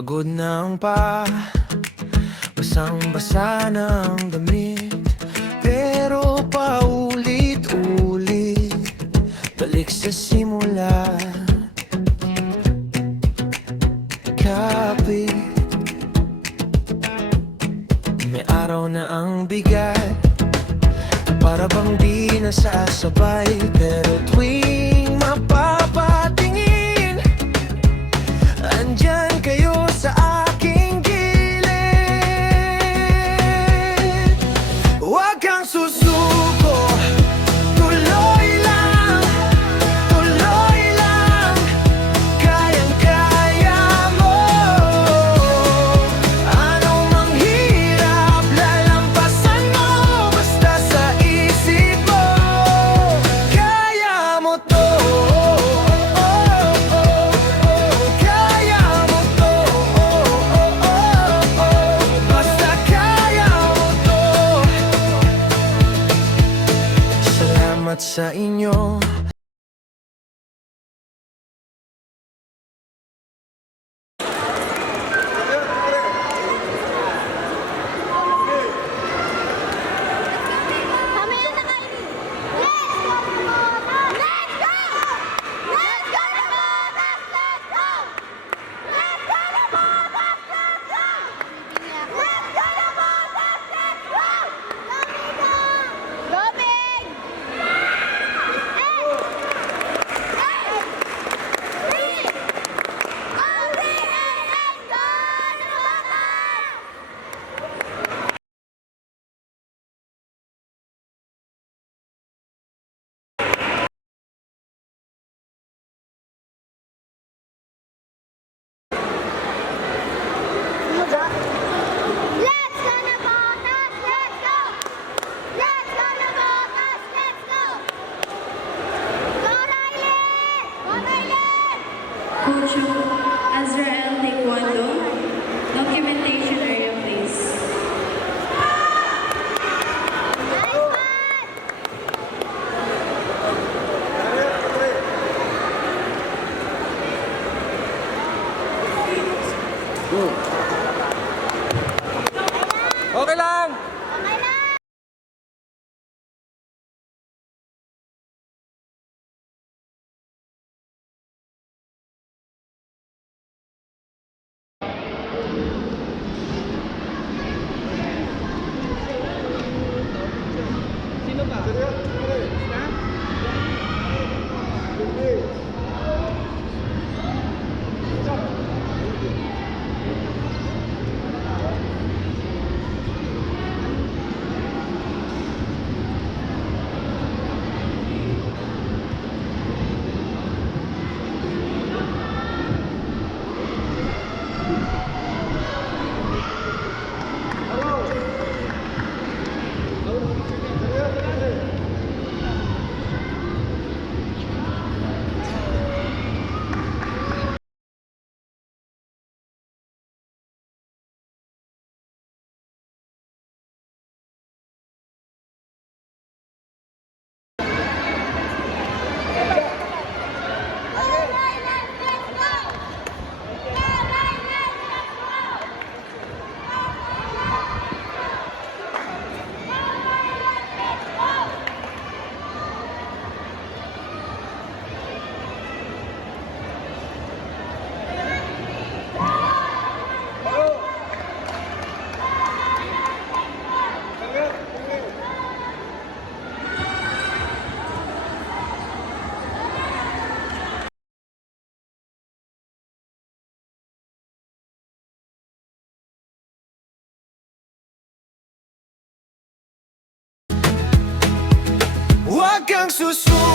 Pagod na ang basang-basa ng damit, pero paulit-ulit balik sa simula. Kapit, may araw na ang bigat, para bang di nasasabay. Pero tuwing mapapatingin, andyan kayo sa aking gilid. Huwag kang susuko, tuloy lang, kayang-kaya mo. Anong manghirap, lalampasan mo, basta sa isip mo. Kaya mo to, kaya mo to, basta kaya mo to. Salamat sa inyo. Kami yung nakainin. Let's go! Let's go! Let's go na botas! Let's go! Let's go na botas! Let's go! Let's go na botas! Let's go! Goming! Let's go na botas! Let's go! Let's go na botas! Let's go! Go Rylen! Go Rylen! Coach Azrael Taekwondo, documentation area, please. Nice one! Okay lang! Okay lang! Go Rylen! Let's go! Go Rylen! Let's go! Huwag kang susuko.